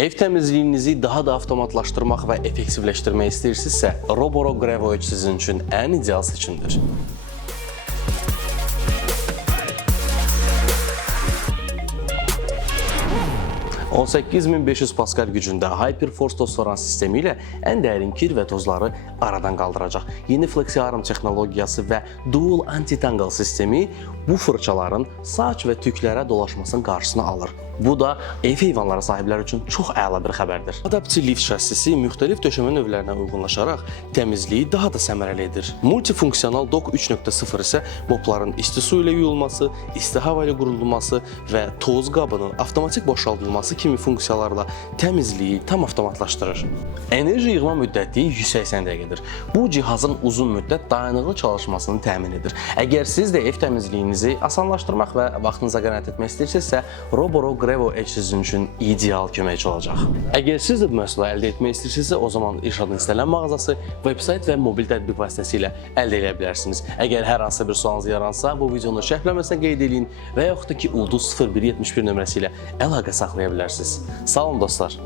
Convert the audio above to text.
Ev təmizliyinizi daha da avtomatlaşdırmaq və effektivləşdirmək istəyirsinizsə, Roboro Grevo Edge sizin üçün ən ideal seçimdir. 18500 Pascal gücündə Hyperforce toz-soran sistemi ilə ən dərin kir və tozları aradan qaldıracaq. Yeni FlexiArm texnologiyası və Dual Anti-Tangle sistemi bu fırçaların saç və tüklərə dolaşmasının qarşısını alır. Bu da ev heyvanları sahibləri üçün çox əla bir xəbərdir. Adaptiv lift şassisi müxtəlif döşəmə növlərinə uyğunlaşaraq təmizliyi daha da səmərəli edir. Multifunksiyanal Dock 3.0 isə mopların isti su ilə yuyulması, isti hava ilə qurulması və toz qabının avtomatik boşaldılması kimi funksiyalarla təmizliyi tam avtomatlaşdırır. Enerji yığma müddəti 180 dəqiqədir. Bu cihazın uzun müddət dayanıqlı çalışmasını təmin edir. Əgər siz də ev təmizliyinizi asanlaşdırmaq və vaxtınıza qənaət etmək istəyirsinizsə, Roboro Grevo Edge sizin üçün ideal köməkçi olacaq. Əgər siz də bu məhsulu əldə etmək istəyirsinizsə, o zaman İrşadın istənilən mağazası, veb-sayt və mobil tətbiq vasitəsilə əldə edə bilərsiniz. Əgər hər hansı bir sualınız yaransa, bu videonun şərhləməsində qeyd edin və yaxud da ki, Ulduz 0171 nömrəsi ilə əlaqə saxlaya bilərsiniz. Sağ olun dostlar.